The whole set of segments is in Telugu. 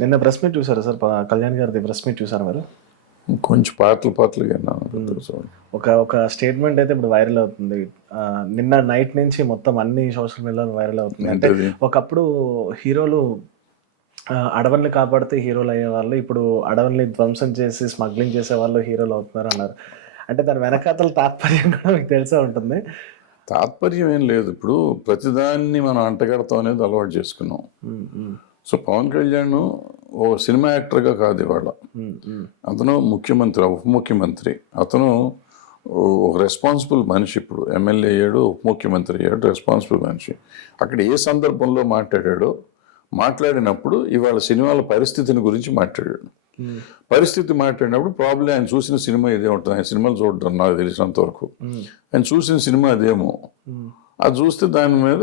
నిన్న ప్రెస్ మీట్ చూసారా సార్? కళ్యాణ్ గారిది ప్రెస్ మీట్ చూసారా మీరు? కొంచెం పాటలు విన్నాను. ఒక ఒక స్టేట్మెంట్ అయితే ఇప్పుడు వైరల్ అవుతుంది. నిన్న నైట్ నుంచి మొత్తం అన్ని సోషల్ మీడియాలో వైరల్ అవుతుంది. అంటే ఏంటది? ఒకప్పుడు హీరోలు అడవుల్ని కాపాడితే హీరోలు అయ్యేవాళ్ళు, ఇప్పుడు అడవుల్ని ధ్వంసం చేసి స్మగ్లింగ్ చేసే వాళ్ళు హీరోలు అవుతున్నారు అన్నారు. అంటే దాని వెనకాతల తాత్పర్యం కూడా మీకు తెలిసే ఉంటుంది. తాత్పర్యం ఏం లేదు. ఇప్పుడు ప్రతిదాన్ని మనం అంటగడతాం అనేది అలవాటు చేసుకున్నాం. సో పవన్ కళ్యాణ్ ఓ సినిమా యాక్టర్గా కాదు ఇవాళ. అతను ముఖ్యమంత్రి, ఉప ముఖ్యమంత్రి. అతను ఒక రెస్పాన్సిబుల్ మనిషి. ఇప్పుడు ఎమ్మెల్యే అయ్యాడు, ఉప ముఖ్యమంత్రి అయ్యాడు, రెస్పాన్సిబుల్ మనిషి. అక్కడ ఏ సందర్భంలో మాట్లాడాడో మాట్లాడినప్పుడు ఇవాళ సినిమాల పరిస్థితిని గురించి మాట్లాడాడు. పరిస్థితి మాట్లాడినప్పుడు ప్రాబ్లం ఆయన చూసిన సినిమా ఇదే ఉంటుంది. ఆయన సినిమాలు చూడడం నాకు తెలిసినంత వరకు ఆయన చూసిన సినిమా అదేమో. అది చూస్తే దాని మీద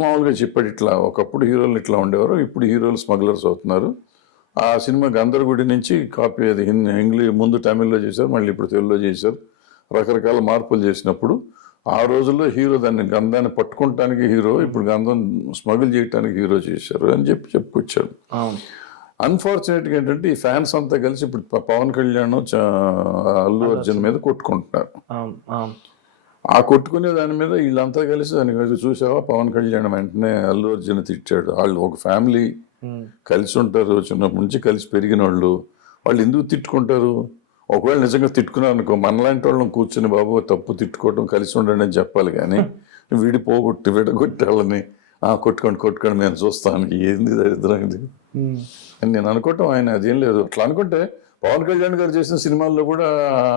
మామూలుగా చెప్పాడు, ఇట్లా ఒకప్పుడు హీరోలు ఇట్లా ఉండేవారు, ఇప్పుడు హీరోలు స్మగ్లర్స్ అవుతున్నారు. ఆ సినిమా గందరగుడి నుంచి కాపీ, అది ఇంగ్లీష్ ముందు తమిళ్లో చేశారు, మళ్ళీ ఇప్పుడు తెలుగులో చేశారు. రకరకాల మార్పులు చేసినప్పుడు ఆ రోజుల్లో హీరో గంధాన్ని పట్టుకోవటానికి హీరో, ఇప్పుడు గంధం స్మగుల్ చేయడానికి హీరో చేశారు అని చెప్పుకొచ్చాడు. అన్ఫార్చునేట్గా ఏంటంటే ఈ ఫ్యాన్స్ అంతా కలిసి ఇప్పుడు పవన్ కళ్యాణ్ అల్లు అర్జున్ మీద కొట్టుకుంటున్నారు. ఆ కొట్టుకునే దాని మీద వీళ్ళంతా కలిసి దానికి చూసావా, పవన్ కళ్యాణ్ వెంటనే అల్లు అర్జున్ తిట్టాడు. వాళ్ళు ఒక ఫ్యామిలీ, కలిసి ఉంటారు, చిన్నప్పటి నుంచి కలిసి పెరిగిన వాళ్ళు ఎందుకు తిట్టుకుంటారు? ఒకవేళ నిజంగా తిట్టుకున్నారు అనుకో, మనలాంటి వాళ్ళని కూర్చుని బాబు తప్పు, తిట్టుకోవడం కలిసి ఉండండి అని చెప్పాలి. కానీ విడగొట్టి వాళ్ళని కొట్టుకోండి మేము చూస్తాను, ఏంది దరిద్రం ఇది అని నేను అనుకోవటం. ఆయన అదేం లేదు. అట్లా అనుకుంటే పవన్ కళ్యాణ్ గారు చేసిన సినిమాల్లో కూడా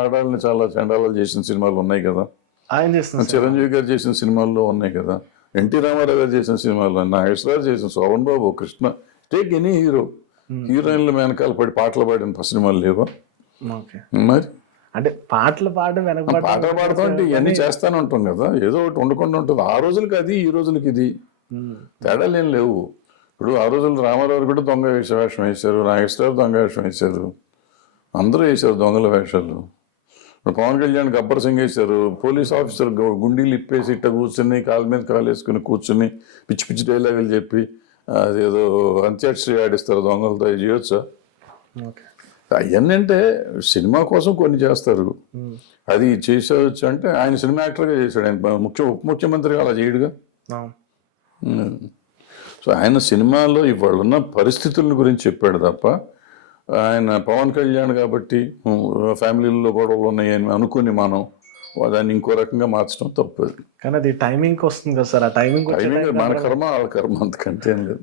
ఆడాలని చాలా చండాలాలు చేసిన సినిమాలు ఉన్నాయి కదా. ఆయన చేస్తున్నారు. చిరంజీవి గారు చేసిన సినిమాల్లో ఉన్నాయి కదా, ఎన్టీ రామారావు గారు చేసిన సినిమాల్లో, నాగేశ్వరరావు చేసిన, శోభన్ బాబు, కృష్ణ, టేక్ ఎనీ హీరో, హీరోయిన్ల వెనకాల పడి పాటలు పాడిన సినిమాలు లేవా? మరి అంటే పాటలు పాటలు పాడుతూ ఉంటే ఇవన్నీ చేస్తానే ఉంటాం కదా, ఏదో ఒకటి ఉండకుండా ఉంటుంది. ఆ రోజులకి అది, ఈ రోజులకి ఇది తేడాలు ఏం లేవు. ఇప్పుడు ఆ రోజుల్లో రామారావు కూడా దొంగ వేషం వేశారు, నాగేశ్వరరావు దొంగ వేషం వేశారు, అందరూ వేశారు దొంగల వేషాలు. ఇప్పుడు పవన్ కళ్యాణ్ గబ్బర్ సింగ్ వేశారు, పోలీస్ ఆఫీసర్ గుండీలు ఇప్పేసి ఇట్ట కూర్చుని కాలు మీద కాలు వేసుకుని కూర్చుని పిచ్చి పిచ్చి డైలాగులు చెప్పి అదేదో అంత్యాక్షరి ఆడిస్తారు దొంగలతో. ఇది చేయొచ్చా? అవన్నీ అంటే సినిమా కోసం కొన్ని చేస్తారు, అది చేసేవచ్చు. అంటే ఆయన సినిమా యాక్టర్గా చేశాడు, ఆయన ఉప ముఖ్యమంత్రిగా అలా చేయడుగా. సో ఆయన సినిమాలో ఇవాళ ఉన్న పరిస్థితుల గురించి చెప్పాడు తప్ప, ఆయన పవన్ కళ్యాణ్ కాబట్టి ఫ్యామిలీలో గొడవలు ఉన్నాయని అనుకుని మనం దాన్ని ఇంకో రకంగా మార్చడం తప్పదు. కానీ అది టైమింగ్ వస్తుంది కదా సార్. ఆ టైమింగ్ మన కర్మ వాళ్ళ కర్మ, అంతకంటే ఏం లేదు.